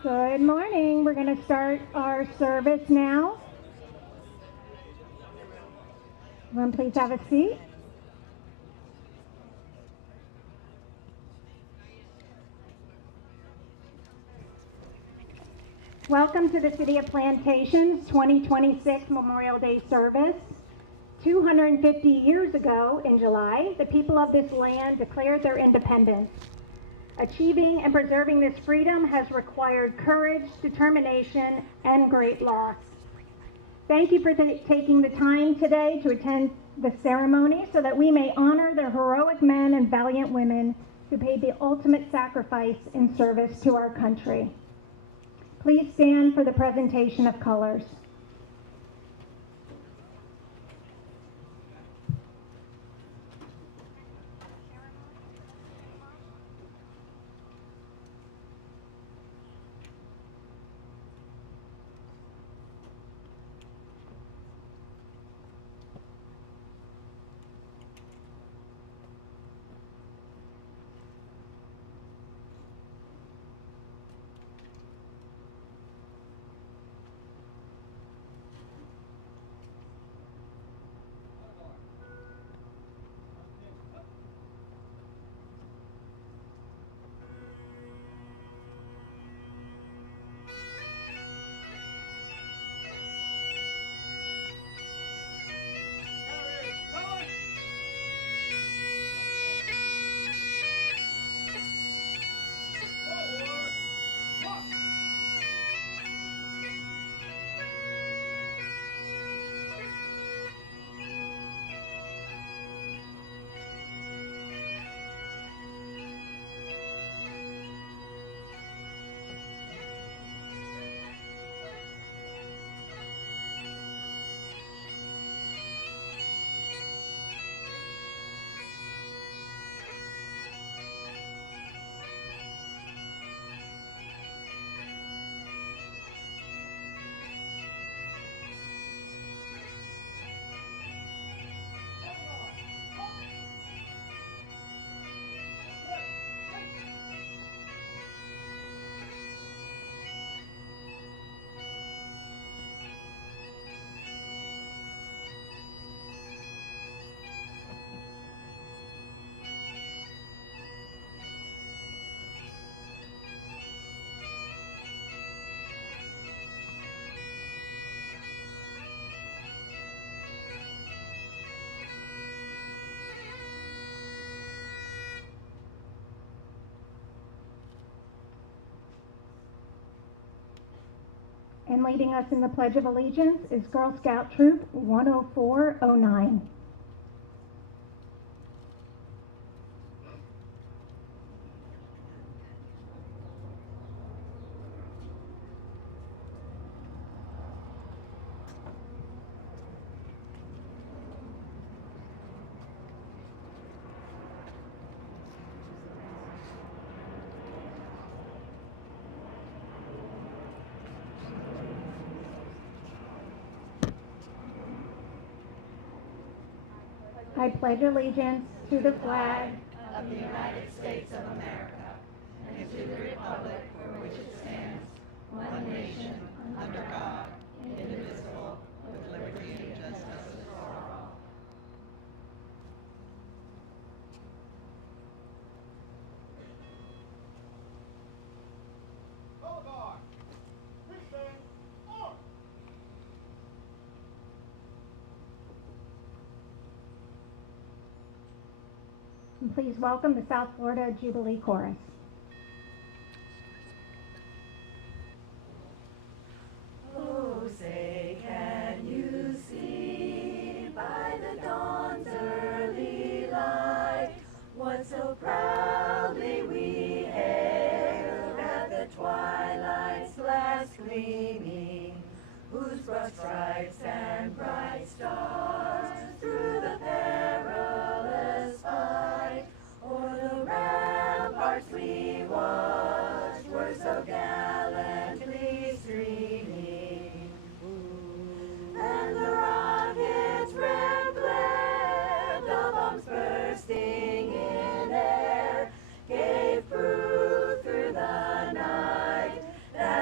Good morning. We're going to start our service now. Everyone, please have a seat. Welcome to the City of Plantation's 2026 Memorial Day service. 250 years ago in July, the people of this land declared their independence. Achieving and preserving this freedom has required courage, determination, and great loss. Thank you for taking the time today to attend the ceremony so that we may honor the heroic men and valiant women who paid the ultimate sacrifice in service to our country. Please stand for the presentation of colors. And leading us in the Pledge of Allegiance is Girl Scout Troop 10409. I pledge allegiance to the flag of the United States of America and to the republic for which it stands, one nation, under God, indivisible, with liberty and justice for all. And please welcome the South Florida Jubilee Chorus. Oh, say, can you see by the dawn's early light what so proudly we hail at the twilight's last gleaming, whose broad stripes and bright stars through the perilous fight o'er the ramparts we watched were so gallantly streaming, and the rockets' red glare, the bombs bursting in air, gave proof through the night that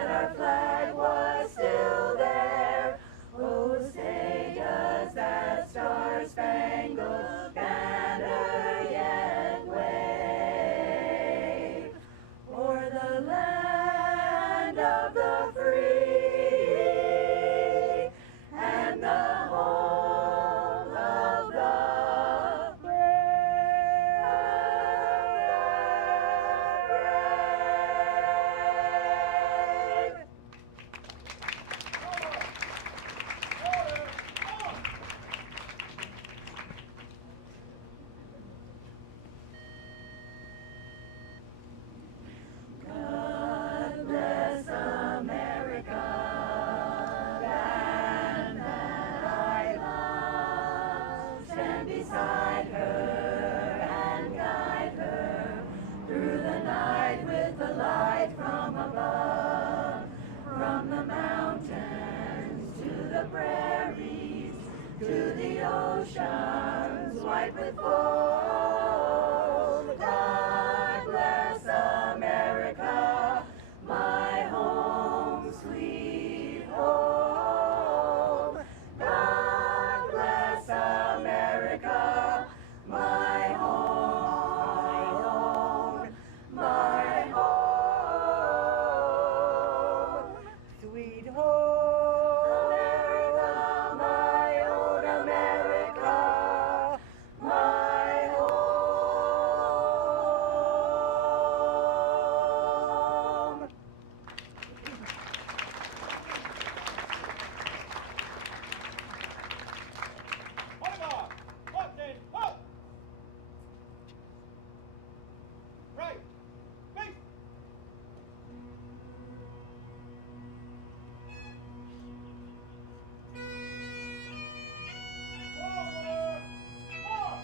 oceans white with foam. God bless America, my home, sweet home. God bless America, my home, my home. Sweet home, America, my own America, my home. Right. Face. Forward. March.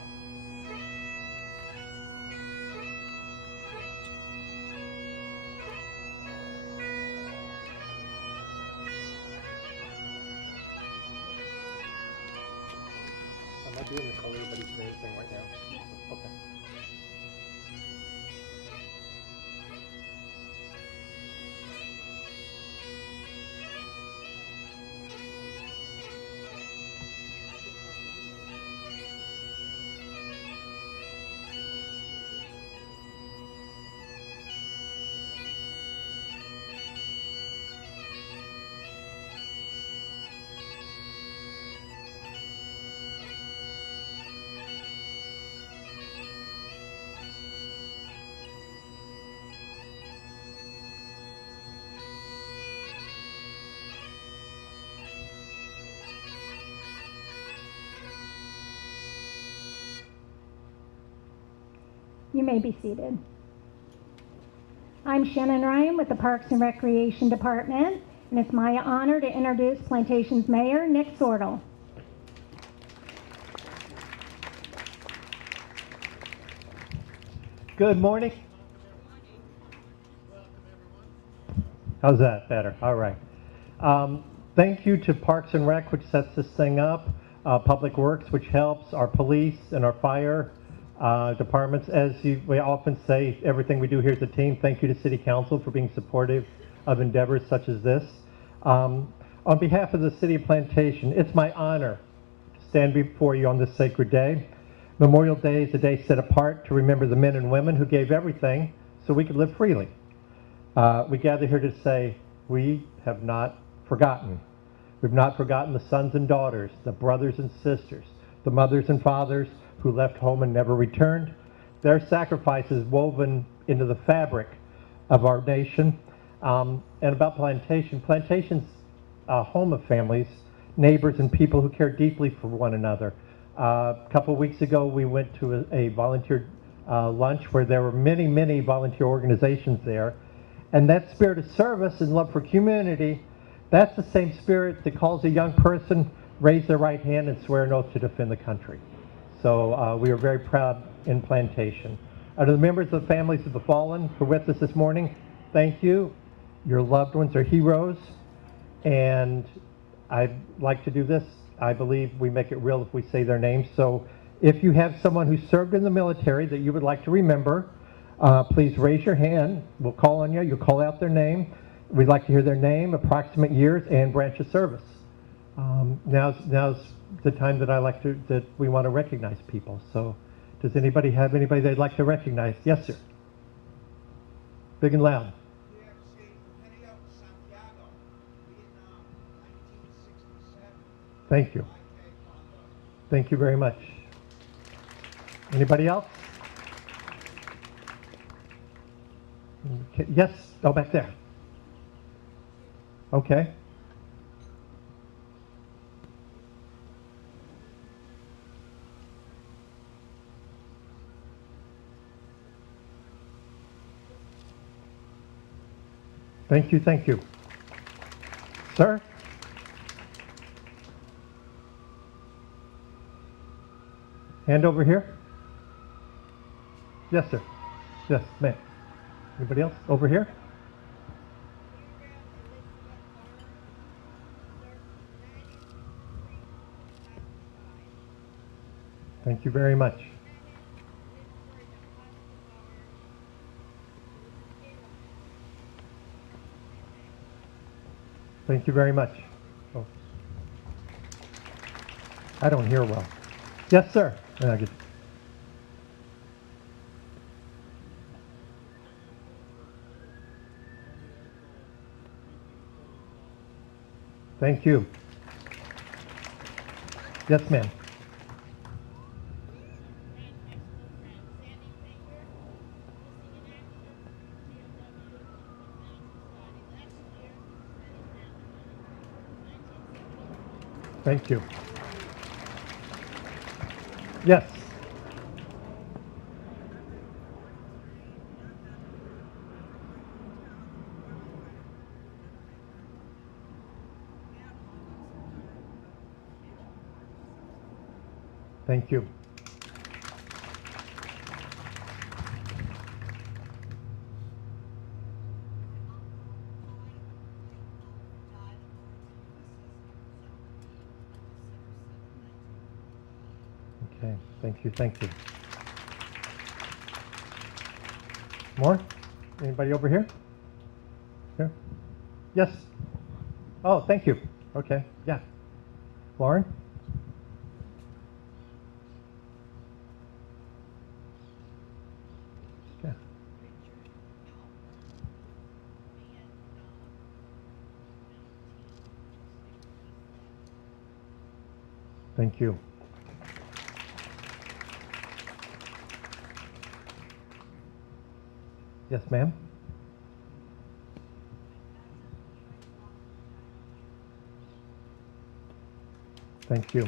Am I doing the color everybody's name thing right now? Okay. You may be seated. I'm Shannon Ryan with the Parks and Recreation Department, and it's my honor to introduce Plantation's Mayor, Nick Sortle. Good morning. How's that? Better. All right. Thank you to Parks and Rec, which sets this thing up, Public Works, which helps, our police and our fire departments. We often say, everything we do here is a team. Thank you to City Council for being supportive of endeavors such as this. On behalf of the City of Plantation, it's my honor to stand before you on this sacred day. Memorial Day is a day set apart to remember the men and women who gave everything so we could live freely. We gather here to say we have not forgotten. We've not forgotten the sons and daughters, the brothers and sisters, the mothers and fathers who left home and never returned. Their sacrifices woven into the fabric of our nation. And about Plantation, Plantation's a home of families, neighbors, and people who care deeply for one another. A couple weeks ago, we went to a volunteer lunch where there were many, many volunteer organizations there. And that spirit of service and love for community, that's the same spirit that calls a young person raise their right hand and swear an oath to defend the country. So we are very proud in Plantation. To the members of the families of the fallen who are with us this morning, thank you. Your loved ones are heroes. And I'd like to do this. I believe we make it real if we say their names. So if you have someone who served in the military that you would like to remember, please raise your hand. We'll call on you. You'll call out their name. We'd like to hear their name, approximate years, and branch of service. Now's the time that we want to recognize people. So does anybody have anybody they'd like to recognize? Yes, sir. Big and loud. Thank you. Thank you very much. Anybody else? Okay. Yes, oh, back there. Okay. Thank you, thank you. Sir? Hand over here. Yes, sir. Yes, ma'am. Anybody else? Over here? Thank you very much. Thank you very much. Oh, I don't hear well. Yes, sir. Thank you. Yes, ma'am. Thank you. Yes. Thank you. Okay. Thank you. Thank you. More? Anybody over here? Here? Yes. Oh, thank you. Okay. Yeah. Lauren? Yeah. Thank you. Yes, ma'am. Thank you.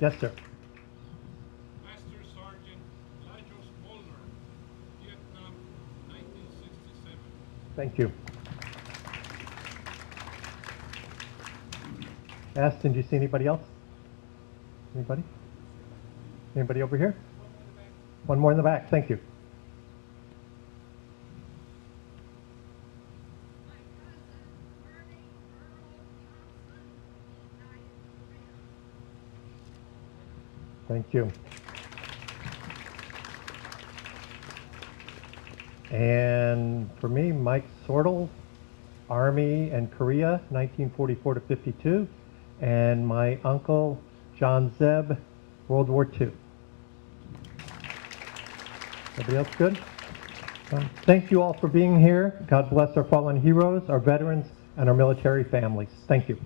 Yes, sir. Master Sergeant Lajos Molnar, Vietnam, 1967. Thank you. Aston, do you see anybody else? Anybody? Anybody over here? One more in the back. Thank you. Thank you. And for me, Mike Sortel, Army and Korea, 1944 to 52. And my uncle, John Zeb, World War II. Everybody else good? Thank you all for being here. God bless our fallen heroes, our veterans, and our military families. Thank you.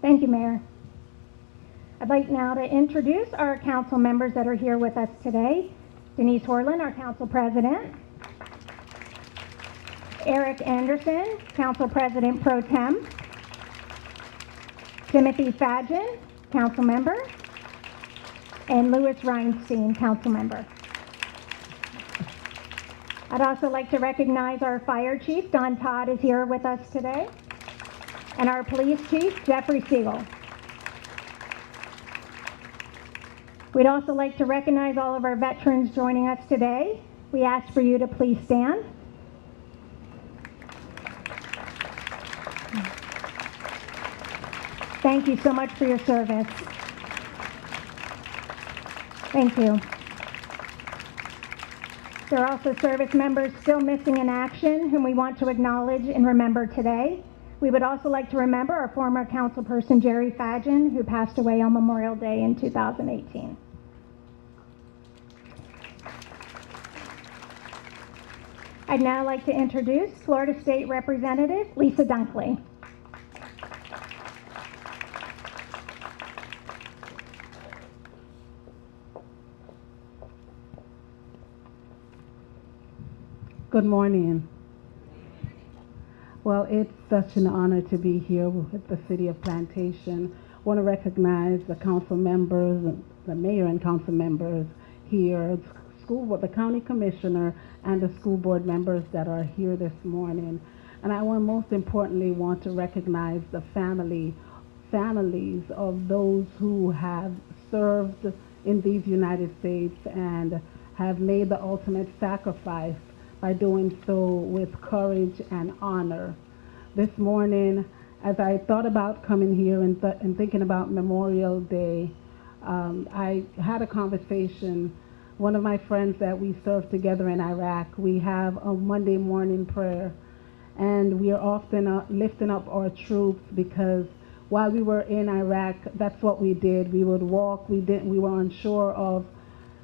Thank you, Mayor. I'd like now to introduce our council members that are here with us today. Denise Horlin, our council president. Eric Anderson, council president pro tem. Timothy Fadgen, council member. And Louis Reinstein, council member. I'd also like to recognize our fire chief, Don Todd, is here with us today. And our police chief, Jeffrey Siegel. We'd also like to recognize all of our veterans joining us today. We ask for you to please stand. Thank you so much for your service. Thank you. There are also service members still missing in action whom we want to acknowledge and remember today. We would also like to remember our former councilperson, Jerry Fadgen, who passed away on Memorial Day in 2018. I'd now like to introduce Florida State Representative Lisa Dunkley. Good morning. Well, it's such an honor to be here with the City of Plantation. I want to recognize the council members, the mayor and council members here, the county commissioner, and the school board members that are here this morning. And I most importantly want to recognize the families of those who have served in these United States and have made the ultimate sacrifice by doing so with courage and honor. This morning, as I thought about coming here and thinking about Memorial Day, I had a conversation. One of my friends that we served together in Iraq, we have a Monday morning prayer, and we are often lifting up our troops because while we were in Iraq, that's what we did. We would walk. We were unsure of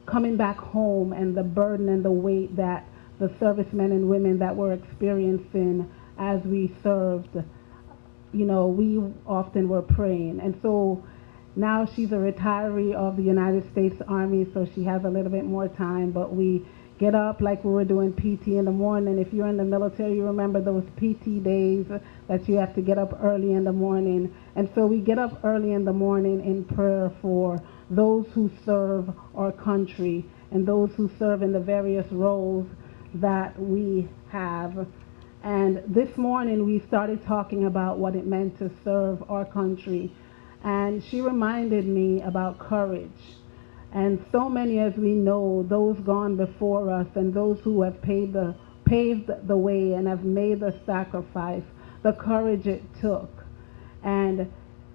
coming back home and the burden and the weight that the servicemen and women that were experiencing as we served. You know, we often were praying. And so now she's a retiree of the United States Army, so she has a little bit more time, but we get up like we were doing PT in the morning. If you're in the military, you remember those PT days that you have to get up early in the morning. And so we get up early in the morning in prayer for those who serve our country and those who serve in the various roles that we have. And this morning we started talking about what it meant to serve our country. And she reminded me about courage. And so many, as we know, those gone before us and those who have paved the way and have made the sacrifice, the courage it took. And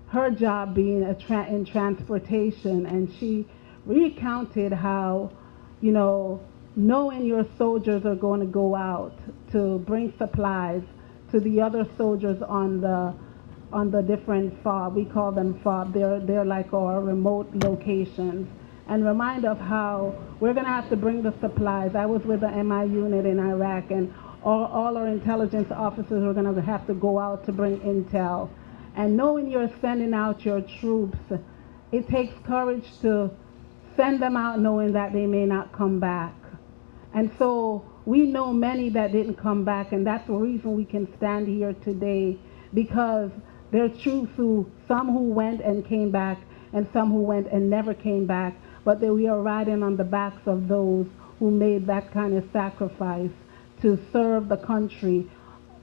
her job being in transportation, and she recounted how, you know, knowing your soldiers are going to go out to bring supplies to the other soldiers on the different FOB. We call them FOB. They're like our remote locations. And remind of how we're going to have to bring the supplies. I was with the MI unit in Iraq, and all our intelligence officers are going to have to go out to bring intel. And knowing you're sending out your troops, it takes courage to send them out knowing that they may not come back. And so we know many that didn't come back, and that's the reason we can stand here today, because there are troops some who went and came back, and some who went and never came back, but that we are riding on the backs of those who made that kind of sacrifice to serve the country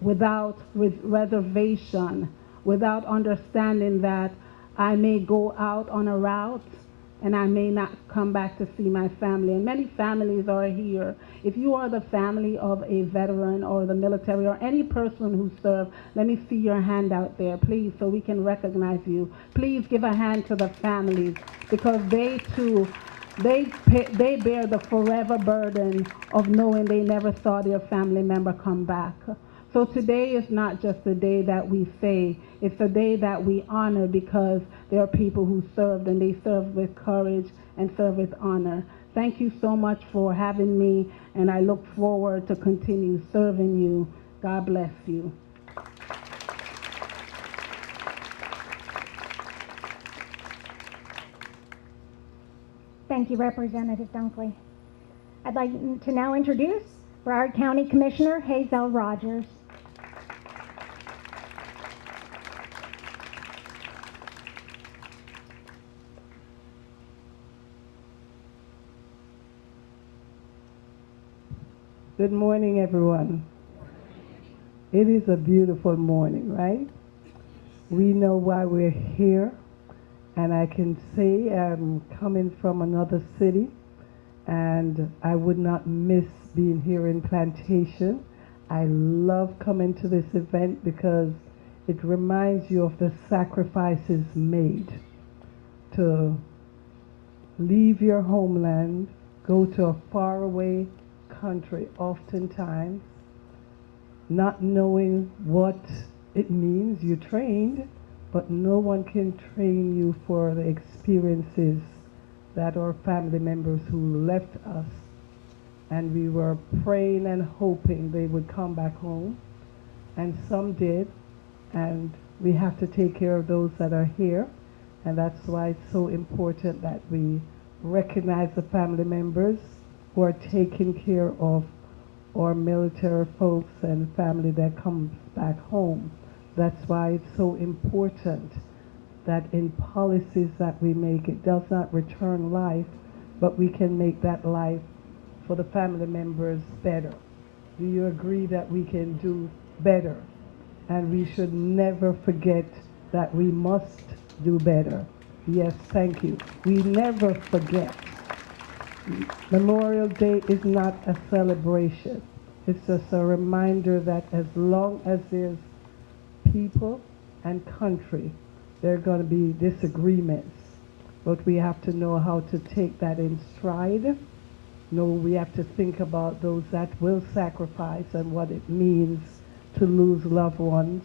without reservation, without understanding that I may go out on a route and I may not come back to see my family. And many families are here. If you are the family of a veteran or the military or any person who served, let me see your hand out there, please, so we can recognize you. Please give a hand to the families, because they too, they bear the forever burden of knowing they never saw their family member come back. So today is not just a day that we say, it's a day that we honor, because there are people who served, and they served with courage and served with honor. Thank you so much for having me, and I look forward to continue serving you. God bless you. Thank you, Representative Dunkley. I'd like to now introduce Broward County Commissioner Hazel Rogers. Good morning, everyone. It is a beautiful morning, right? We know why we're here, and I can say I'm coming from another city, and I would not miss being here in Plantation. I love coming to this event because it reminds you of the sacrifices made to leave your homeland, go to a faraway country, oftentimes not knowing what it means. You trained, but no one can train you for the experiences that our family members who left us, and we were praying and hoping they would come back home, and some did, and we have to take care of those that are here, and that's why it's so important that we recognize the family members who are taking care of our military folks and family that comes back home. That's why it's so important that in policies that we make, it does not return life, but we can make that life for the family members better. Do you agree that we can do better? And we should never forget that we must do better. Yes, thank you. We never forget. Memorial Day is not a celebration. It's just a reminder that as long as there's people and country, there are going to be disagreements. But we have to know how to take that in stride. No, we have to think about those that will sacrifice and what it means to lose loved ones.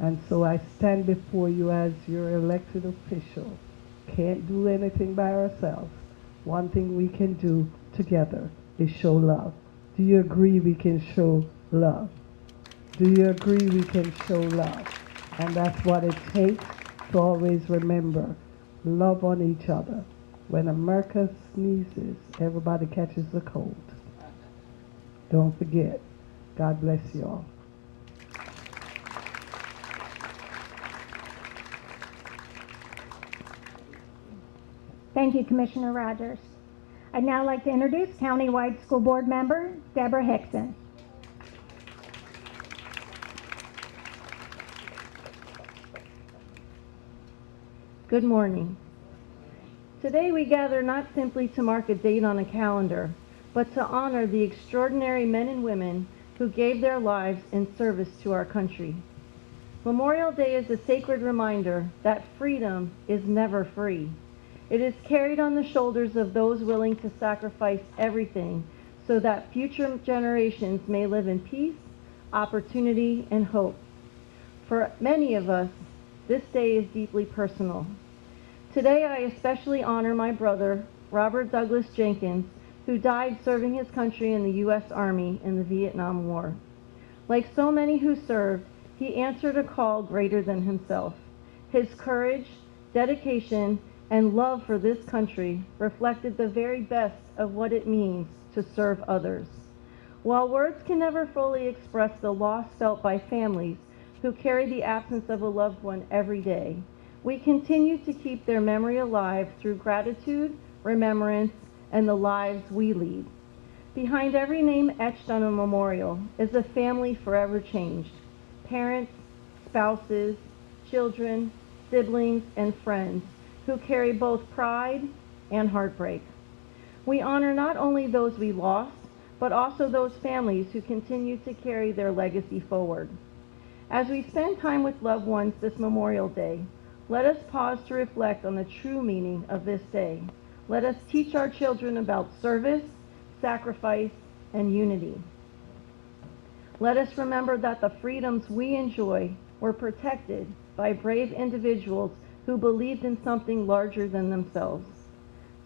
And so I stand before you as your elected official. Can't do anything by ourselves. One thing we can do together is show love. Do you agree we can show love? Do you agree we can show love? And that's what it takes to always remember, love on each other. When America sneezes, everybody catches the cold. Don't forget. God bless you all. Thank you, Commissioner Rogers. I'd now like to introduce Countywide School Board Member Deborah Hickson. Good morning. Today we gather not simply to mark a date on a calendar, but to honor the extraordinary men and women who gave their lives in service to our country. Memorial Day is a sacred reminder that freedom is never free. It is carried on the shoulders of those willing to sacrifice everything so that future generations may live in peace, opportunity, and hope. For many of us, this day is deeply personal. Today I especially honor my brother, Robert Douglas Jenkins, who died serving his country in the U.S. Army in the Vietnam War. Like so many who served, he answered a call greater than himself. His courage, dedication, and love for this country reflected the very best of what it means to serve others. While words can never fully express the loss felt by families who carry the absence of a loved one every day, we continue to keep their memory alive through gratitude, remembrance, and the lives we lead. Behind every name etched on a memorial is a family forever changed. Parents, spouses, children, siblings, and friends who carry both pride and heartbreak. We honor not only those we lost, but also those families who continue to carry their legacy forward. As we spend time with loved ones this Memorial Day, let us pause to reflect on the true meaning of this day. Let us teach our children about service, sacrifice, and unity. Let us remember that the freedoms we enjoy were protected by brave individuals who believed in something larger than themselves.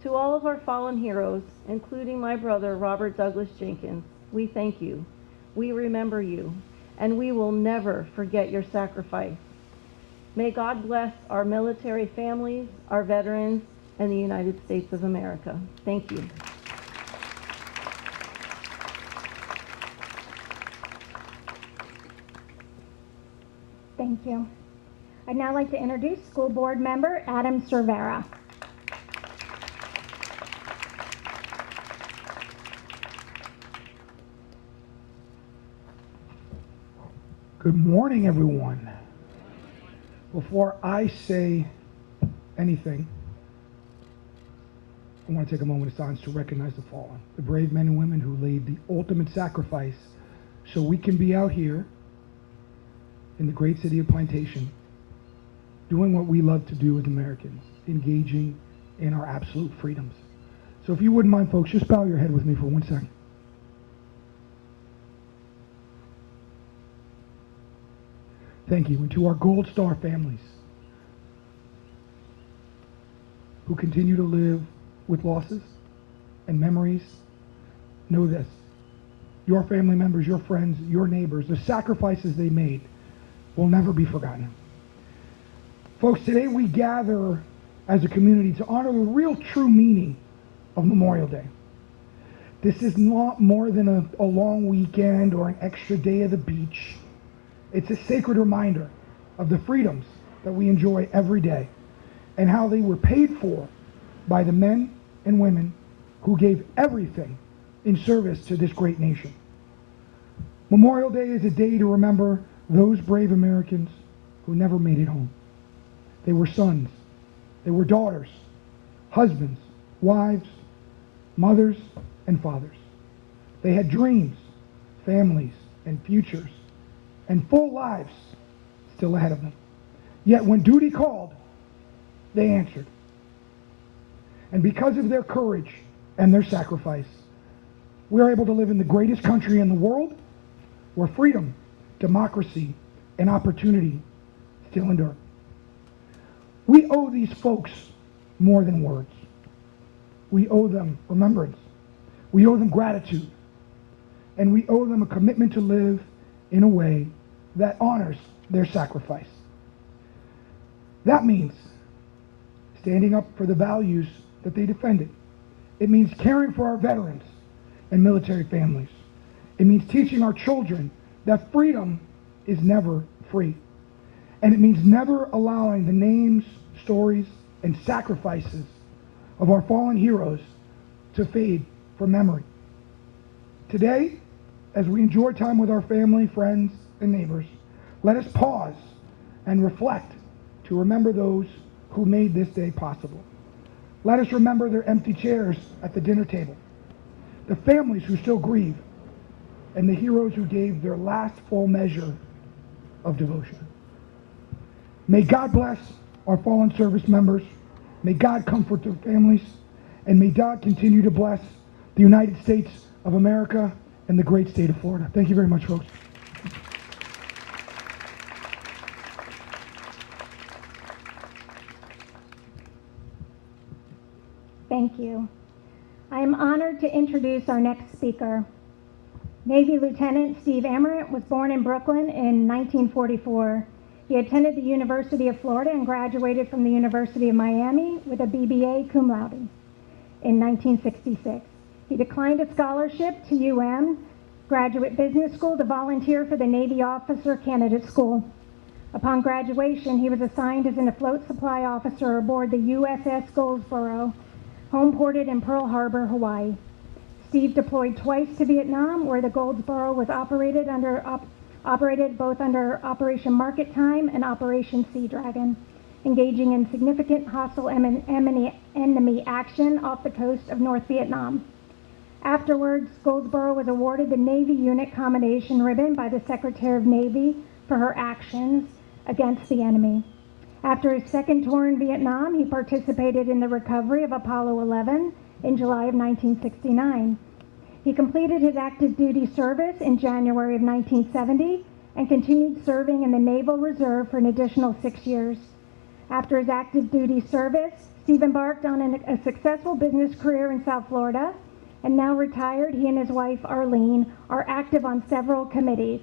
To all of our fallen heroes, including my brother Robert Douglas Jenkins, we thank you. We remember you, and we will never forget your sacrifice. May God bless our military families, our veterans, and the United States of America. Thank you. Thank you. I'd now like to introduce School Board Member Adam Cervera. Good morning, everyone. Before I say anything, I want to take a moment of silence to recognize the fallen, the brave men and women who laid the ultimate sacrifice so we can be out here in the great city of Plantation doing what we love to do as Americans, engaging in our absolute freedoms. So if you wouldn't mind, folks, just bow your head with me for 1 second. Thank you. And to our Gold Star families who continue to live with losses and memories, know this. Your family members, your friends, your neighbors, the sacrifices they made will never be forgotten. Folks, today we gather as a community to honor the real true meaning of Memorial Day. This is not more than a long weekend or an extra day at the beach. It's a sacred reminder of the freedoms that we enjoy every day and how they were paid for by the men and women who gave everything in service to this great nation. Memorial Day is a day to remember those brave Americans who never made it home. They were sons, They were daughters, husbands, wives, mothers, and fathers. They had dreams, families, and futures, and full lives still ahead of them. Yet when duty called, they answered. And because of their courage and their sacrifice, we're able to live in the greatest country in the world where freedom, democracy, and opportunity still endure. We owe these folks more than words. We owe them remembrance. We owe them gratitude. And we owe them a commitment to live in a way that honors their sacrifice. That means standing up for the values that they defended. It means caring for our veterans and military families. It means teaching our children that freedom is never free. And it means never allowing the names, stories, and sacrifices of our fallen heroes to fade from memory. Today, as we enjoy time with our family, friends, and neighbors, let us pause and reflect to remember those who made this day possible. Let us remember their empty chairs at the dinner table, the families who still grieve, and the heroes who gave their last full measure of devotion. May God bless our fallen service members. May God comfort their families. And may God continue to bless the United States of America and the great state of Florida. Thank you very much, folks. Thank you. I am honored to introduce our next speaker. Navy Lieutenant Steve Amarant was born in Brooklyn in 1944. He attended the University of Florida and graduated from the University of Miami with a BBA cum laude in 1966. He declined a scholarship to UM Graduate Business School to volunteer for the Navy Officer Candidate School. Upon graduation, he was assigned as an afloat supply officer aboard the USS Goldsboro, homeported in Pearl Harbor, Hawaii. Steve deployed twice to Vietnam, where the Goldsboro was operated both under Operation Market Time and Operation Sea Dragon, engaging in significant hostile enemy action off the coast of North Vietnam. Afterwards, Goldsboro was awarded the Navy Unit Commendation Ribbon by the Secretary of Navy for her actions against the enemy. After his second tour in Vietnam, he participated in the recovery of Apollo 11 in July of 1969. He completed his active duty service in January of 1970 and continued serving in the Naval Reserve for an additional 6 years. After his active duty service, Steve embarked on a successful business career in South Florida, and now retired, he and his wife Arlene are active on several committees.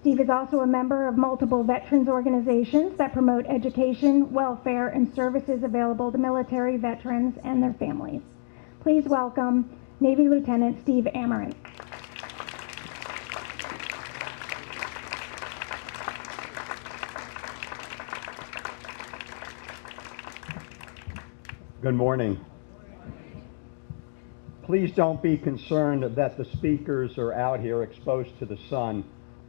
Steve is also a member of multiple veterans organizations that promote education, welfare, and services available to military veterans and their families. Please welcome Navy Lieutenant Steve Amarant. Good morning. Please don't be concerned that the speakers are out here exposed to the sun.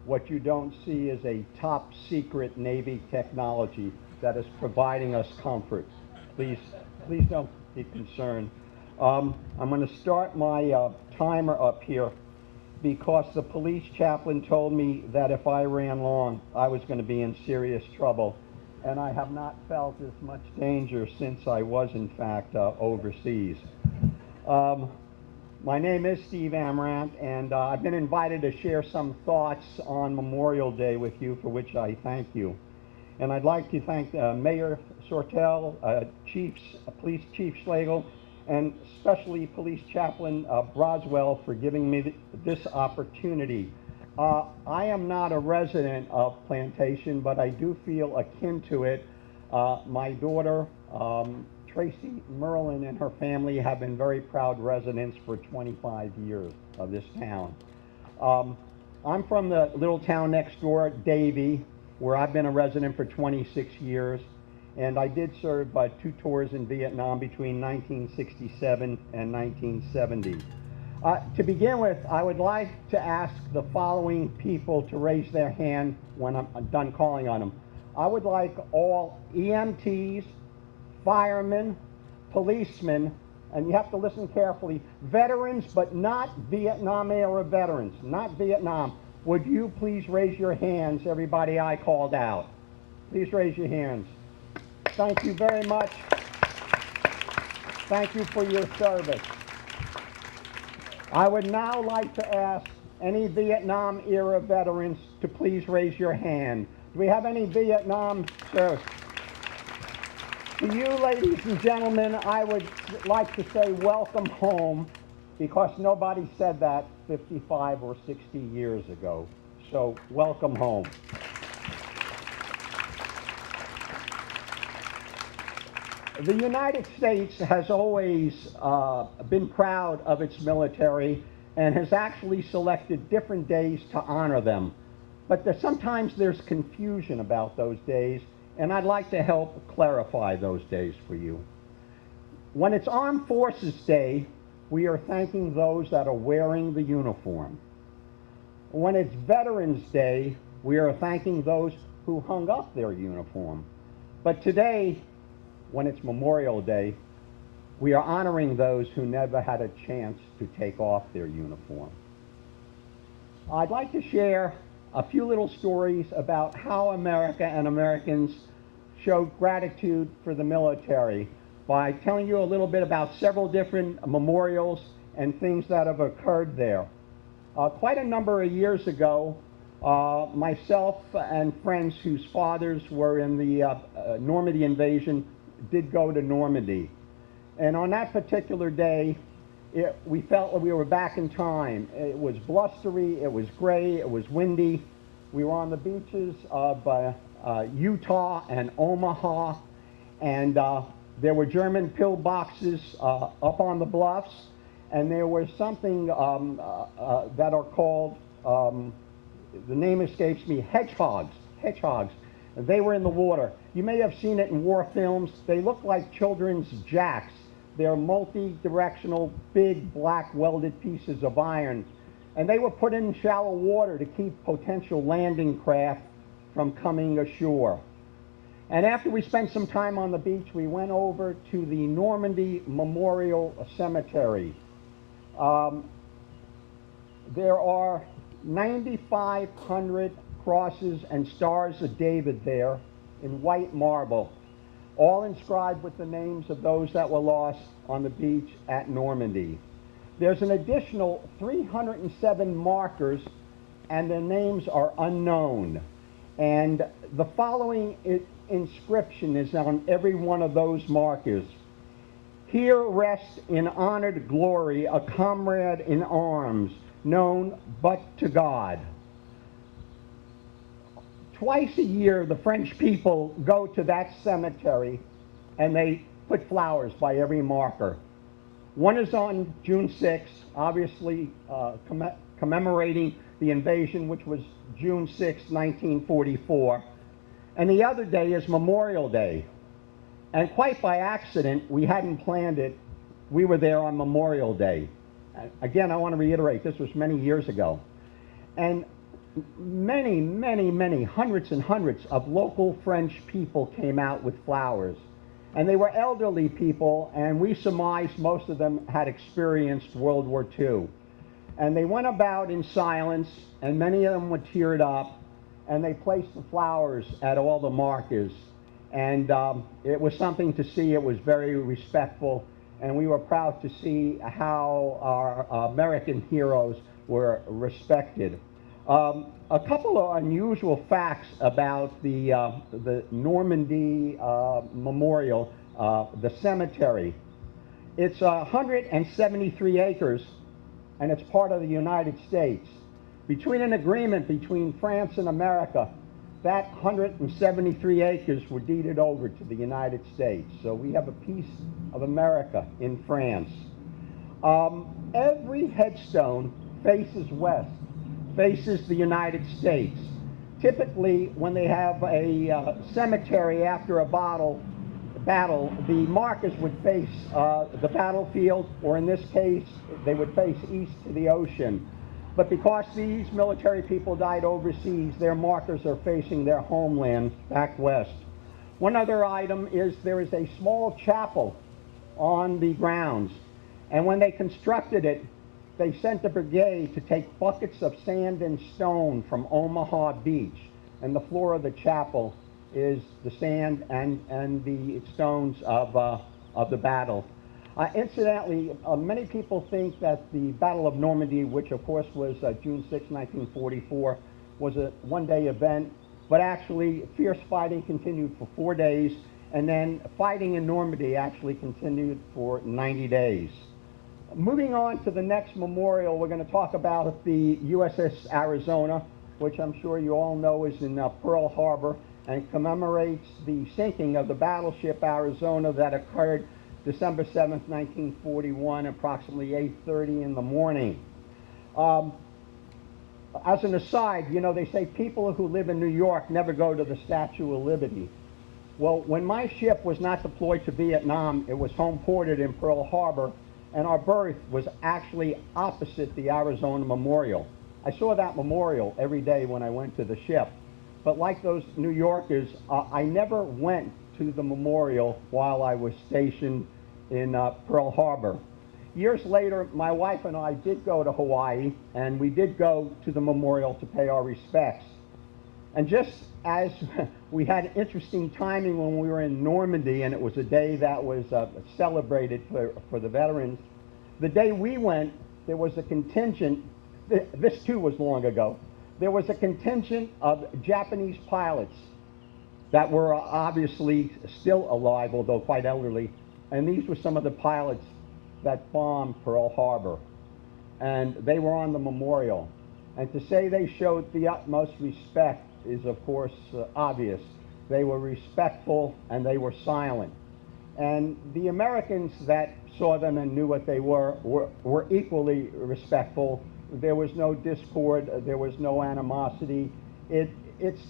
What you don't see is a top secret Navy technology that is providing us comfort. Please don't be concerned. I'm going to start my timer up here because the police chaplain told me that if I ran long, I was going to be in serious trouble. And I have not felt as much danger since I was, in fact, overseas. My name is Steve Amarant, and I've been invited to share some thoughts on Memorial Day with you, for which I thank you. And I'd like to thank Mayor Sortel, Police Chief Schlegel, and especially Police Chaplain Broswell for giving me this opportunity. I am not a resident of Plantation, but I do feel akin to it. My daughter, Tracy Merlin, and her family have been very proud residents for 25 years of this town. I'm from the little town next door, Davie, where I've been a resident for 26 years, and I did serve 2 tours in Vietnam between 1967 and 1970. To begin with, I would like to ask the following people to raise their hand when I'm done calling on them. I would like all EMTs, firemen, policemen, and you have to listen carefully, veterans, but not Vietnam era veterans, not Vietnam. Would you please raise your hands, everybody I called out? Please raise your hands. Thank you very much. Thank you for your service. I would now like to ask any Vietnam era veterans to please raise your hand. Do we have any Vietnam service? To you, ladies and gentlemen, I would like to say welcome home, because nobody said that 55 or 60 years ago. So welcome home. The United States has always been proud of its military and has actually selected different days to honor them. But sometimes there's confusion about those days, and I'd like to help clarify those days for you. When it's Armed Forces Day, we are thanking those that are wearing the uniform. When it's Veterans Day, we are thanking those who hung up their uniform. But today, when it's Memorial Day, we are honoring those who never had a chance to take off their uniform. I'd like to share a few little stories about how America and Americans showed gratitude for the military by telling you a little bit about several different memorials and things that have occurred there. Quite a number of years ago, myself and friends whose fathers were in the Normandy invasion did go to Normandy. And on that particular day, we felt that we were back in time. It was blustery, it was gray, it was windy. We were on the beaches of Utah and Omaha, and there were German pillboxes up on the bluffs, and there was something that are called, the name escapes me, hedgehogs. They were in the water. You may have seen it in war films. They look like children's jacks. They're multi-directional, big, black welded pieces of iron. And they were put in shallow water to keep potential landing craft from coming ashore. And after we spent some time on the beach, we went over to the Normandy Memorial Cemetery. There are 9,500 crosses and stars of David there in white marble, all inscribed with the names of those that were lost on the beach at Normandy. There's an additional 307 markers, and their names are unknown. And the following inscription is on every one of those markers. Here rests in honored glory a comrade in arms, known but to God. Twice a year, the French people go to that cemetery and they put flowers by every marker. One is on June 6th, obviously commemorating the invasion, which was June 6, 1944. And the other day is Memorial Day. And quite by accident, we hadn't planned it, we were there on Memorial Day. Again, I want to reiterate, this was many years ago. And many, hundreds and hundreds of local French people came out with flowers. And they were elderly people, and we surmised most of them had experienced World War II. And they went about in silence, and many of them were teared up, and they placed the flowers at all the markers. And it was something to see. It was very respectful, and we were proud to see how our American heroes were respected. A couple of unusual facts about the Normandy Memorial, the cemetery. It's 173 acres, and it's part of the United States. Between an agreement between France and America, that 173 acres were deeded over to the United States. So we have a piece of America in France. Every headstone faces west, faces the United States. Typically, when they have a cemetery after a battle, the markers would face the battlefield, or in this case, they would face east to the ocean. But because these military people died overseas, their markers are facing their homeland back west. One other item is there is a small chapel on the grounds. And when they constructed it, they sent a brigade to take buckets of sand and stone from Omaha Beach. And the floor of the chapel is the sand and the stones of the battle. Incidentally, many people think that the Battle of Normandy, which of course was June 6, 1944, was a one-day event, but actually fierce fighting continued for 4 days, and then fighting in Normandy actually continued for 90 days. Moving on to the next memorial, we're going to talk about the USS Arizona, which I'm sure you all know is in Pearl Harbor, and commemorates the sinking of the battleship Arizona that occurred December 7th, 1941, approximately 8:30 in the morning. As an aside, you know, they say people who live in New York never go to the Statue of Liberty. Well, when my ship was not deployed to Vietnam, it was home ported in Pearl Harbor, and our berth was actually opposite the Arizona Memorial. I saw that memorial every day when I went to the ship. But like those New Yorkers, I never went to the memorial while I was stationed in Pearl Harbor. Years later, my wife and I did go to Hawaii, and we did go to the memorial to pay our respects. And just as we had interesting timing when we were in Normandy, and it was a day that was celebrated for the veterans, the day we went, there was a contingent, this too was long ago, there was a contingent of Japanese pilots that were obviously still alive, although quite elderly, and these were some of the pilots that bombed Pearl Harbor. And they were on the memorial. And to say they showed the utmost respect is, of course, obvious. They were respectful and they were silent. And the Americans that saw them and knew what they were equally respectful. There was no discord, there was no animosity. It's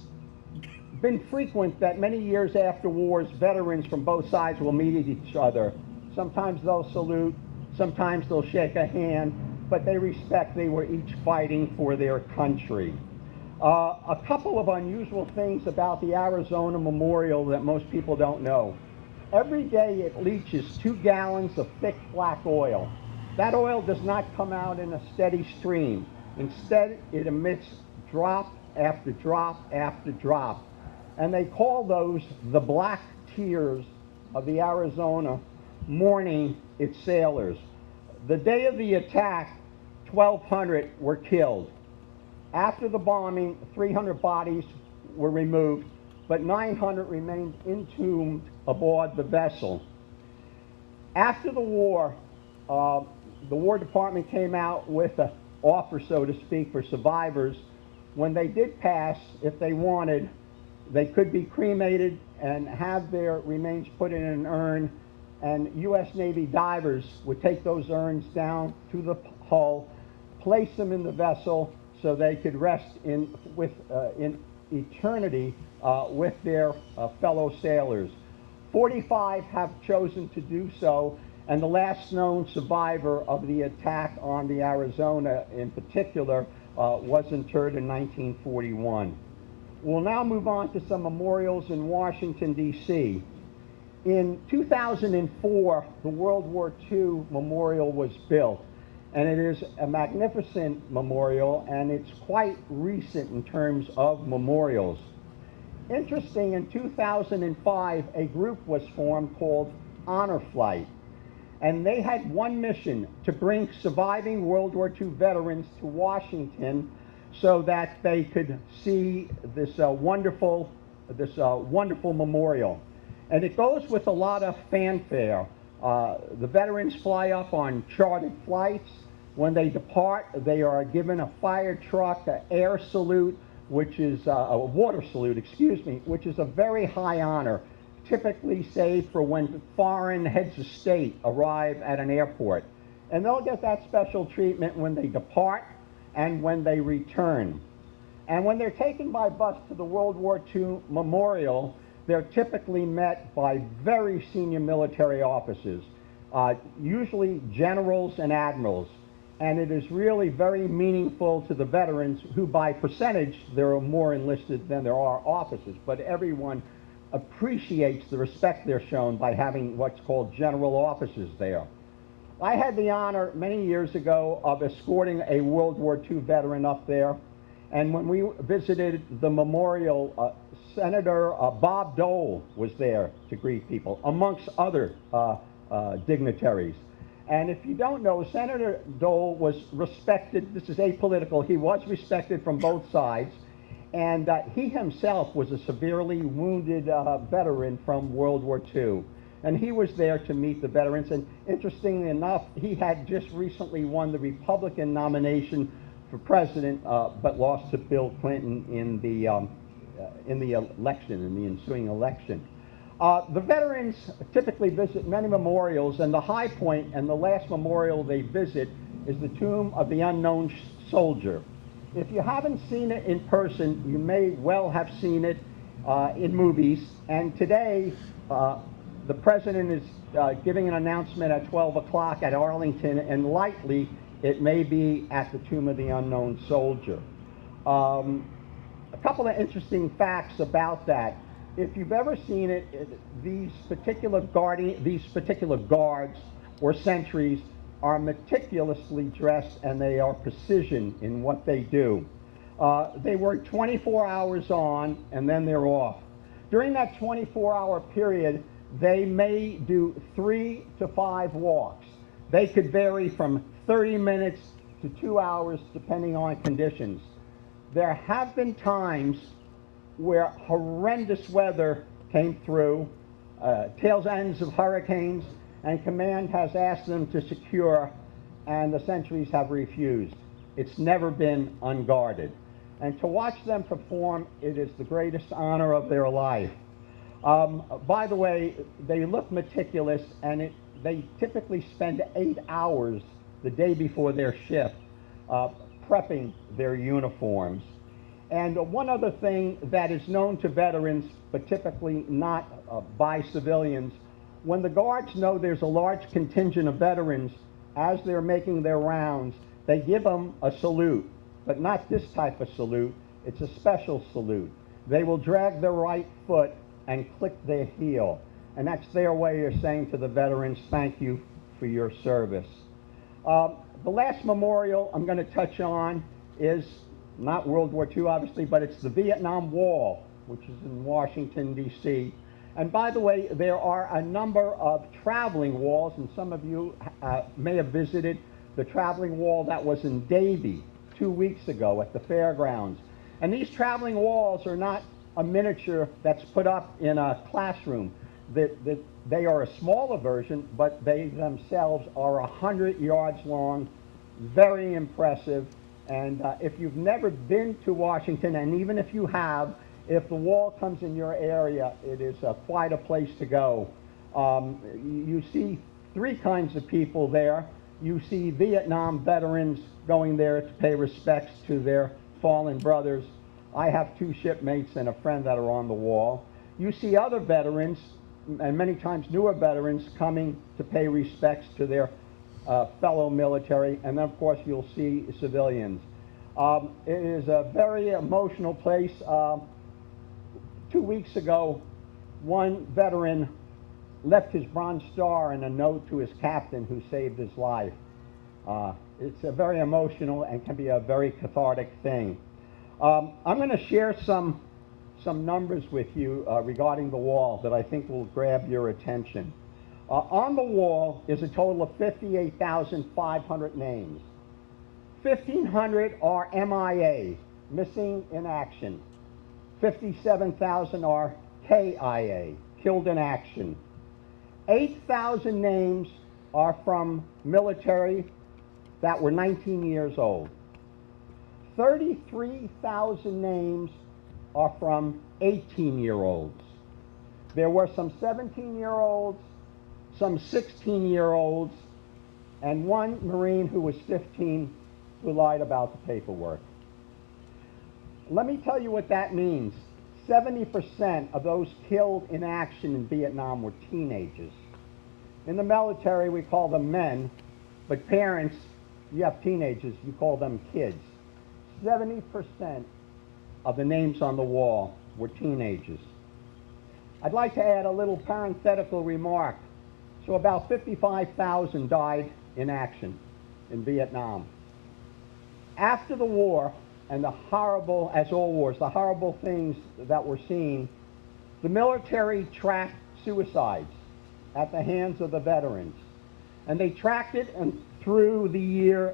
been frequent that many years after wars, veterans from both sides will meet each other. Sometimes they'll salute, sometimes they'll shake a hand, but they respect they were each fighting for their country. A couple of unusual things about the Arizona Memorial that most people don't know. Every day it leaches 2 gallons of thick black oil. That oil does not come out in a steady stream. Instead, it emits drop after drop after drop. And they call those the black tears of the Arizona, mourning its sailors. The day of the attack, 1,200 were killed. After the bombing, 300 bodies were removed, but 900 remained entombed aboard the vessel. After the War Department came out with an offer, so to speak, for survivors. When they did pass, if they wanted, they could be cremated and have their remains put in an urn, and U.S. Navy divers would take those urns down to the hull, place them in the vessel so they could rest in eternity with their fellow sailors. 45 have chosen to do so, and the last known survivor of the attack on the Arizona in particular was interred in 1941. We'll now move on to some memorials in Washington, D.C. In 2004, the World War II Memorial was built, and it is a magnificent memorial, and it's quite recent in terms of memorials. Interesting, in 2005, a group was formed called Honor Flight, and they had one mission: to bring surviving World War II veterans to Washington so that they could see this wonderful memorial. And it goes with a lot of fanfare. The veterans fly up on chartered flights. When they depart, they are given a fire truck, an air salute, which is a water salute, excuse me, which is a very high honor, typically saved for when foreign heads of state arrive at an airport. And they'll get that special treatment when they depart and when they return. And when they're taken by bus to the World War II Memorial, they're typically met by very senior military officers, usually generals and admirals. And it is really very meaningful to the veterans who, by percentage, there are more enlisted than there are officers, but everyone appreciates the respect they're shown by having what's called general officers there. I had the honor many years ago of escorting a World War II veteran up there, and when we visited the memorial, Senator Bob Dole was there to greet people, amongst other dignitaries. And if you don't know, Senator Dole was respected, this is apolitical, he was respected from both sides, and he himself was a severely wounded veteran from World War II. And he was there to meet the veterans, and interestingly enough, he had just recently won the Republican nomination for president, but lost to Bill Clinton in the election, in the ensuing election. The veterans typically visit many memorials, and the high point and the last memorial they visit is the Tomb of the Unknown Soldier. If you haven't seen it in person, you may well have seen it in movies, and today the President is giving an announcement at 12 o'clock at Arlington, and likely it may be at the Tomb of the Unknown Soldier. A couple of interesting facts about that. If you've ever seen it, these particular guards or sentries are meticulously dressed, and they are precision in what they do. They work 24 hours on, and then they're off. During that 24-hour period, they may do 3 to 5 walks. They could vary from 30 minutes to 2 hours, depending on conditions. There have been times where horrendous weather came through, tail ends of hurricanes, and command has asked them to secure, and the sentries have refused. It's never been unguarded. And to watch them perform, it is the greatest honor of their life. By the way, they look meticulous, and they typically spend 8 hours the day before their shift prepping their uniforms. And one other thing that is known to veterans, but typically not by civilians, when the guards know there's a large contingent of veterans, as they're making their rounds, they give them a salute, but not this type of salute. It's a special salute. They will drag their right foot and click their heel, and that's their way of saying to the veterans, thank you for your service. The last memorial I'm going to touch on is not World War II, obviously, but it's the Vietnam Wall, which is in Washington, D.C. And by the way, there are a number of traveling walls, and some of you may have visited the traveling wall that was in Davie 2 weeks ago at the fairgrounds. And these traveling walls are not a miniature that's put up in a classroom. They are a smaller version, but they themselves are 100 yards long, very impressive. And if you've never been to Washington, and even if you have, if the wall comes in your area, it is quite a place to go. You see 3 kinds of people there. You see Vietnam veterans going there to pay respects to their fallen brothers. I have 2 shipmates and a friend that are on the wall. You see other veterans, and many times newer veterans, coming to pay respects to their fellow military, and then of course you'll see civilians. It is a very emotional place. 2 weeks ago, one veteran left his Bronze Star and a note to his captain who saved his life. It's a very emotional and can be a very cathartic thing. I'm going to share some numbers with you regarding the wall that I think will grab your attention. On the wall is a total of 58,500 names. 1,500 are MIA, missing in action. 57,000 are KIA, killed in action. 8,000 names are from military that were 19 years old. 33,000 names are from 18-year-olds. There were some 17-year-olds, some 16-year-olds, and one Marine who was 15 who lied about the paperwork. Let me tell you what that means. 70% of those killed in action in Vietnam were teenagers. In the military, we call them men, but parents, you have teenagers, you call them kids. 70% of the names on the wall were teenagers. I'd like to add a little parenthetical remark. So about 55,000 died in action in Vietnam. After the war, and the horrible, as all wars, the horrible things that were seen, the military tracked suicides at the hands of the veterans. And they tracked it through the year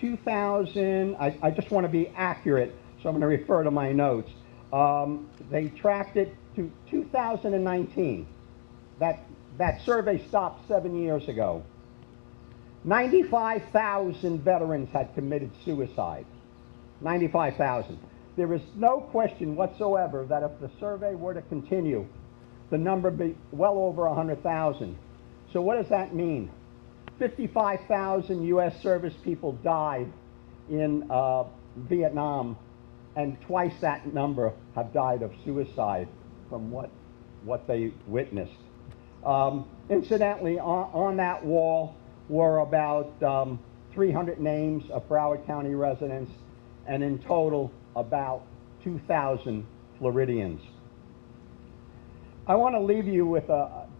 2000. I just want to be accurate, so I'm going to refer to my notes. They tracked it to 2019. That survey stopped 7 years ago. 95,000 veterans had committed suicide. 95,000. There is no question whatsoever that if the survey were to continue, the number would be well over 100,000. So what does that mean? 55,000 U.S. service people died in Vietnam, and twice that number have died of suicide from what they witnessed. Incidentally, on that wall were about 300 names of Broward County residents, and in total about 2,000 Floridians. I want to leave you with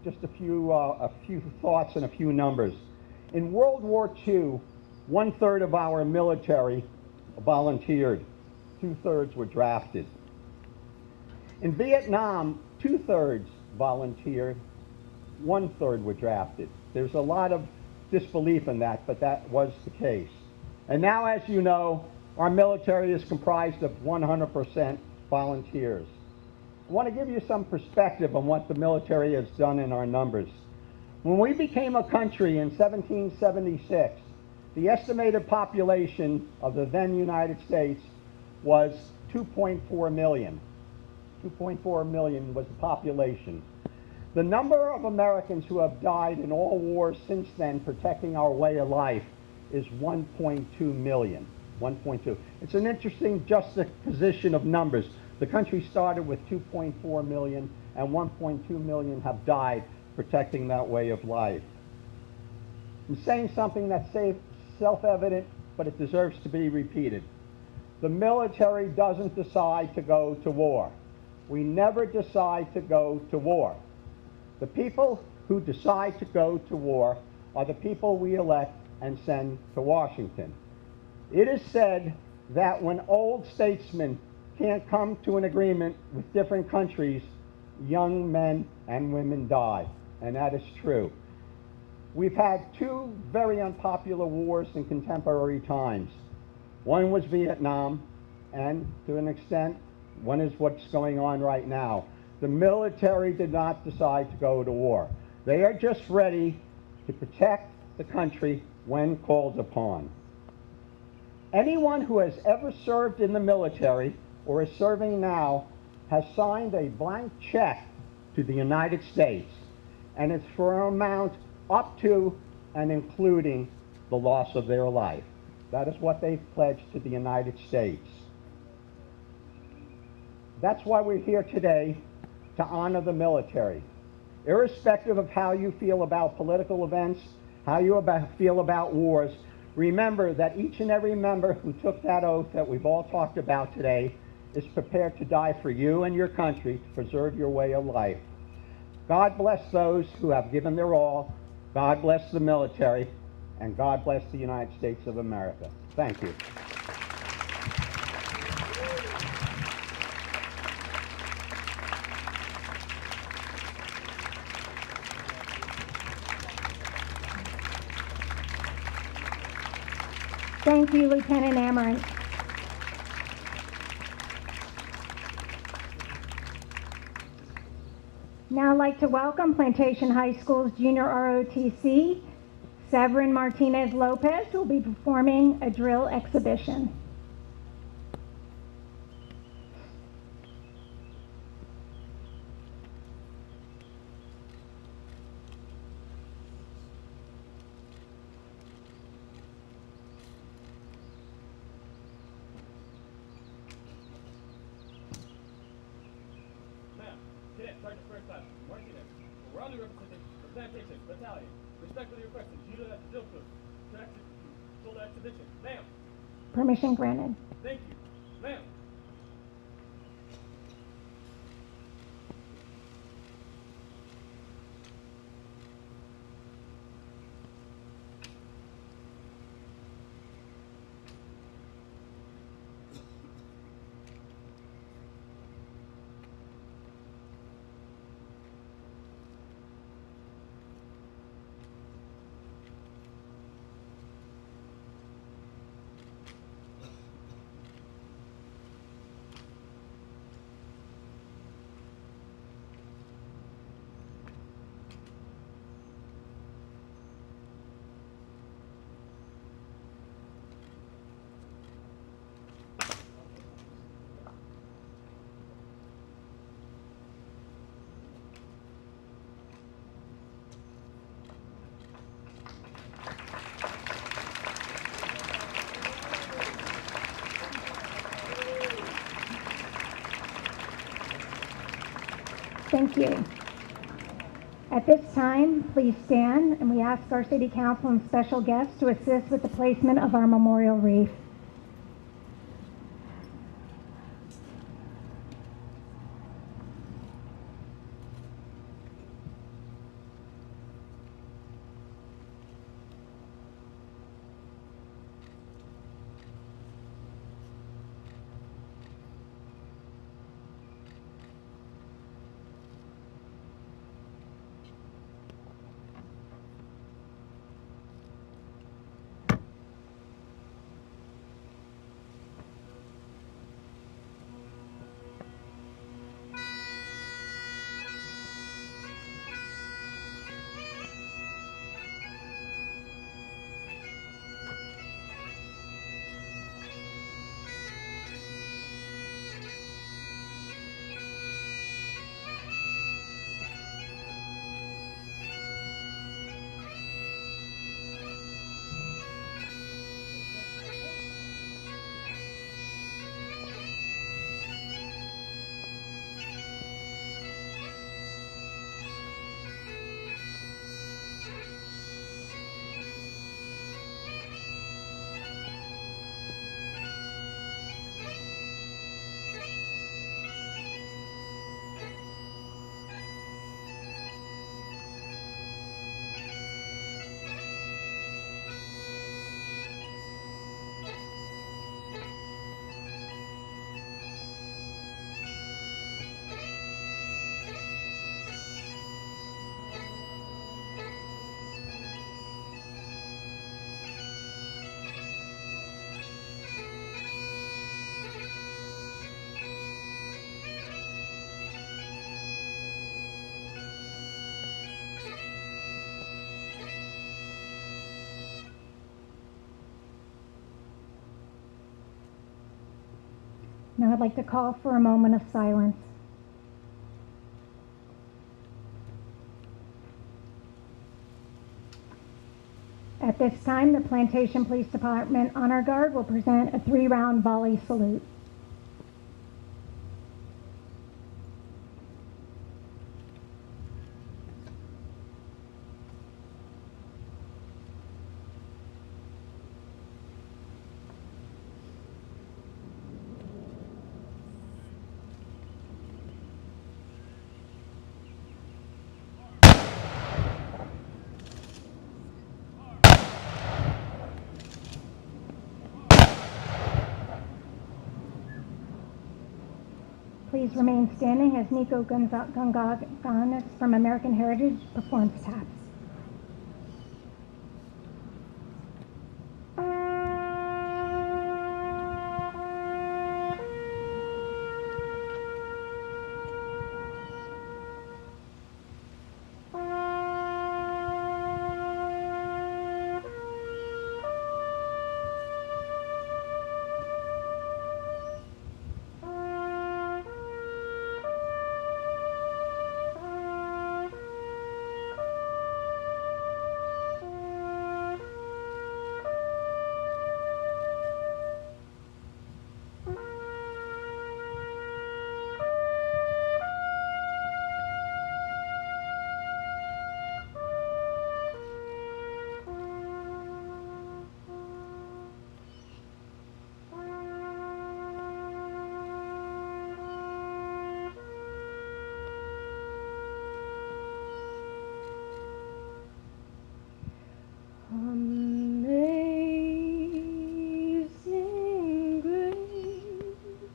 just a few thoughts and a few numbers. In World War II, 1/3 of our military volunteered, 2/3 were drafted. In Vietnam, 2/3 volunteered, 1/3 were drafted. There's a lot of disbelief in that, but that was the case. And now, as you know, our military is comprised of 100% volunteers. I want to give you some perspective on what the military has done in our numbers. When we became a country in 1776, the estimated population of the then United States was 2.4 million. 2.4 million was the population. The number of Americans who have died in all wars since then protecting our way of life is 1.2 million. 1.2. It's an interesting juxtaposition of numbers. The country started with 2.4 million, and 1.2 million have died protecting that way of life. I'm saying something that's self-evident, but it deserves to be repeated. The military doesn't decide to go to war. We never decide to go to war. The people who decide to go to war are the people we elect and send to Washington. It is said that when old statesmen can't come to an agreement with different countries, young men and women die, and that is true. We've had two very unpopular wars in contemporary times. One was Vietnam, and to an extent, one is what's going on right now. The military did not decide to go to war. They are just ready to protect the country when called upon. Anyone who has ever served in the military or is serving now has signed a blank check to the United States, and it's for an amount up to and including the loss of their life. That is what they've pledged to the United States. That's why we're here today, to honor the military. Irrespective of how you feel about political events, how you feel about wars, remember that each and every member who took that oath that we've all talked about today is prepared to die for you and your country to preserve your way of life. God bless those who have given their all. God bless the military, and God bless the United States of America. Thank you. Thank you, Lieutenant Amaranth. Now I'd like to welcome Plantation High School's junior ROTC, Severin Martinez Lopez, who will be performing a drill exhibition. Sergeant First Class Martinez, roundly representing the Plantation Battalion. Respectfully requested, you to the drill cook to the exhibition. Ma'am. Permission granted. Thank you. Ma'am. Thank you. At this time, please stand, and we ask our City Council and special guests to assist with the placement of our memorial wreath. Now I'd like to call for a moment of silence. At this time, the Plantation Police Department Honor Guard will present a 3-round volley salute. Please remain standing as Nico Gunganis from American Heritage performs taps. Amazing grace,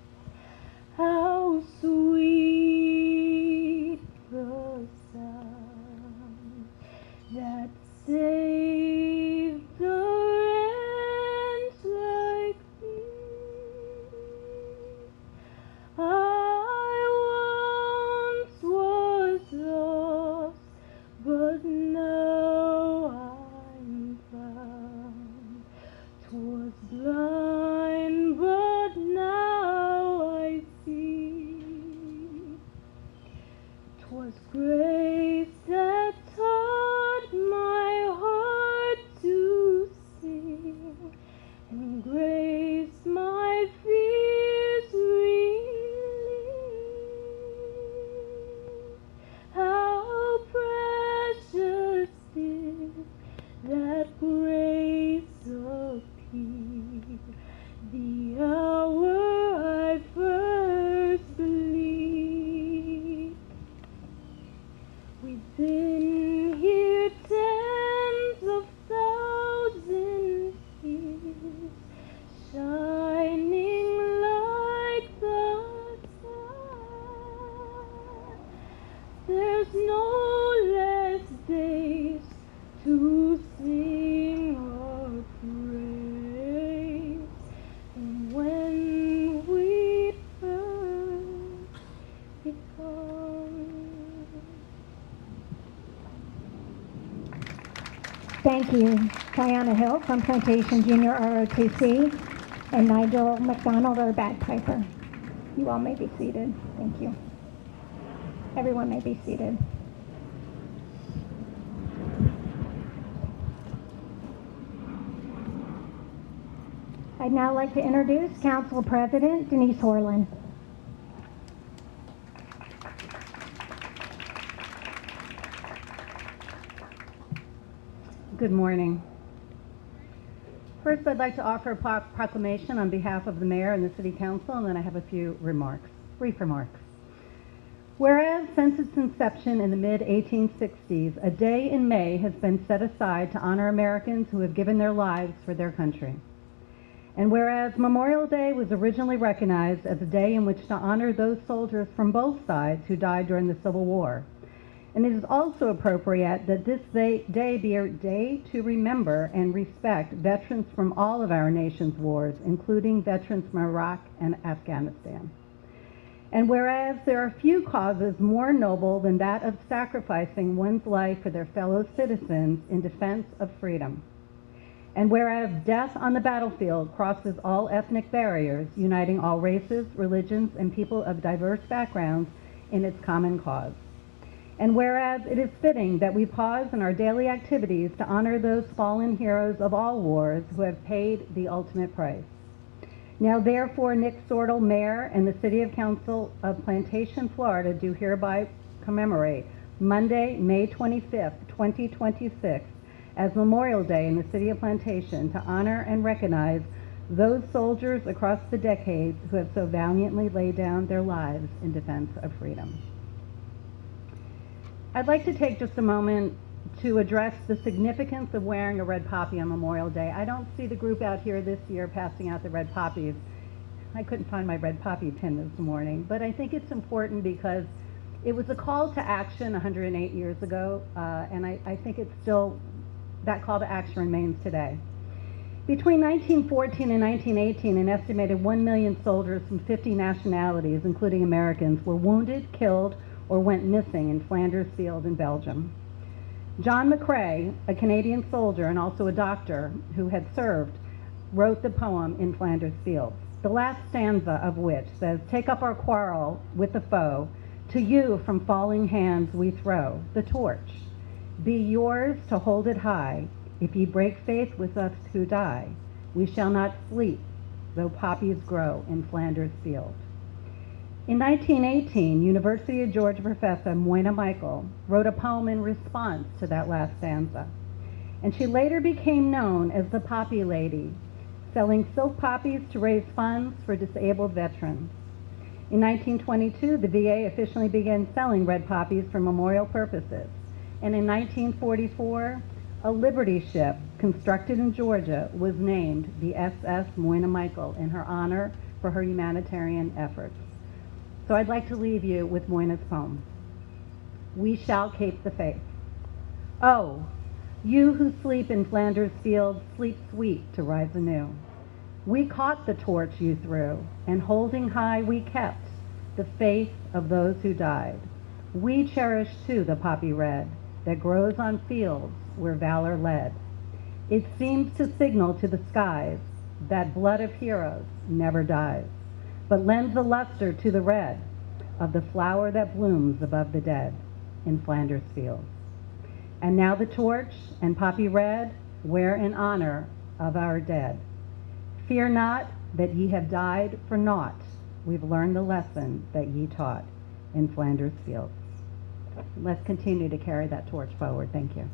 how sweet the sound that saved a wretch like me. I once was lost, but now I'm found. 'Twas blind, but now I see. 'Twas grace that taught my heart to sing, and grace my fears relieved. there's no less days to sing or praise. And when we first become. Thank you, Diana Hill from Plantation Junior ROTC, and Nigel McDonald, our bagpiper. You all may be seated. Thank you. Everyone may be seated. I'd now like to introduce Council President Denise Horlin. Good morning. First, I'd like to offer a proclamation on behalf of the Mayor and the City Council, and then I have a few remarks, brief remarks. Whereas since its inception in the mid-1860s, a day in May has been set aside to honor Americans who have given their lives for their country. And whereas Memorial Day was originally recognized as a day in which to honor those soldiers from both sides who died during the Civil War, and it is also appropriate that this day be a day to remember and respect veterans from all of our nation's wars, including veterans from Iraq and Afghanistan. And whereas there are few causes more noble than that of sacrificing one's life for their fellow citizens in defense of freedom. And whereas death on the battlefield crosses all ethnic barriers, uniting all races, religions, and people of diverse backgrounds in its common cause. And whereas it is fitting that we pause in our daily activities to honor those fallen heroes of all wars who have paid the ultimate price. Now therefore, Nick Sortel, Mayor, and the City Council of Plantation, Florida, do hereby commemorate Monday, May 25th, 2026, as Memorial Day in the City of Plantation to honor and recognize those soldiers across the decades who have so valiantly laid down their lives in defense of freedom. I'd like to take just a moment to address the significance of wearing a red poppy on Memorial Day. I don't see the group out here this year passing out the red poppies. I couldn't find my red poppy pin this morning, but I think it's important because it was a call to action 108 years ago, and I think it's still, that call to action remains today. Between 1914 and 1918, an estimated 1 million soldiers from 50 nationalities, including Americans, were wounded, killed, or went missing in Flanders Field in Belgium. John McCrae, a Canadian soldier and also a doctor who had served, wrote the poem In Flanders Field, the last stanza of which says, "Take up our quarrel with the foe, to you from falling hands we throw the torch. Be yours to hold it high, if ye break faith with us who die, we shall not sleep, though poppies grow in Flanders Field." In 1918, University of Georgia professor Moina Michael wrote a poem in response to that last stanza, and she later became known as the Poppy Lady, selling silk poppies to raise funds for disabled veterans. In 1922, the VA officially began selling red poppies for memorial purposes, and in 1944, a Liberty ship constructed in Georgia was named the SS Moina Michael in her honor for her humanitarian efforts. So I'd like to leave you with Moina's poem. We shall keep the faith. Oh, you who sleep in Flanders Field, sleep sweet to rise anew. We caught the torch you threw, and holding high we kept the faith of those who died. We cherish too the poppy red that grows on fields where valor led. It seems to signal to the skies that blood of heroes never dies, but lends a luster to the red of the flower that blooms above the dead in Flanders Field. And now the torch and poppy red wear in honor of our dead. Fear not that ye have died for naught. We've learned the lesson that ye taught in Flanders Field. Let's continue to carry that torch forward. Thank you.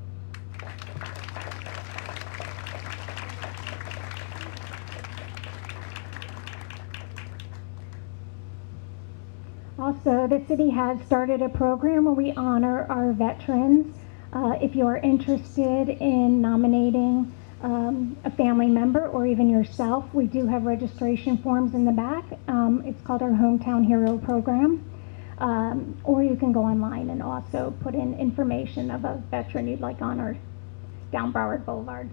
Also, the city has started a program where we honor our veterans. If you're interested in nominating a family member or even yourself, we do have registration forms in the back. It's called our Hometown Hero Program. or you can go online and also put in information of a veteran you'd like honored down Broward Boulevard.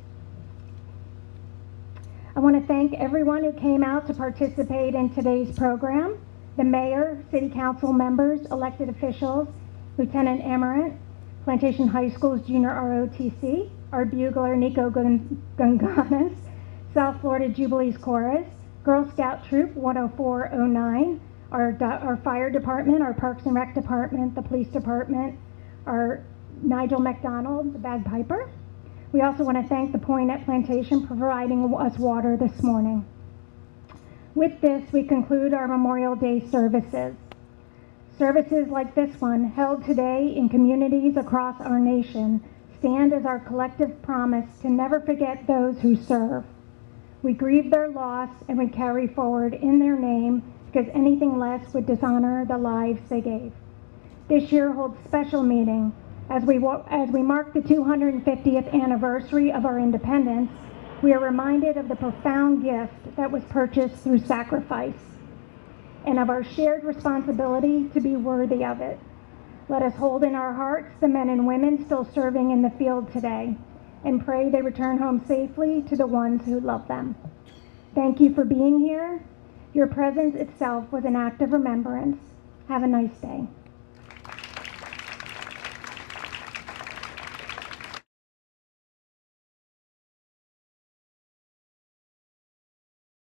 I want to thank everyone who came out to participate in today's program. The mayor, city council members, elected officials, Lieutenant Amarant, Plantation High School's junior ROTC, our bugler Nico Gunganis, South Florida Jubilees Chorus, Girl Scout Troop 10409, our fire department, our Parks and Rec department, the police department, our Nigel McDonald, the bagpiper. We also want to thank the Point at Plantation for providing us water this morning. With this, we conclude our Memorial Day services. Services like this one, held today in communities across our nation, stand as our collective promise to never forget those who serve. We grieve their loss and we carry forward in their name because anything less would dishonor the lives they gave. This year holds special meaning as we mark the 250th anniversary of our independence. We are reminded of the profound gift that was purchased through sacrifice and of our shared responsibility to be worthy of it. Let us hold in our hearts the men and women still serving in the field today and pray they return home safely to the ones who love them. Thank you for being here. Your presence itself was an act of remembrance. Have a nice day.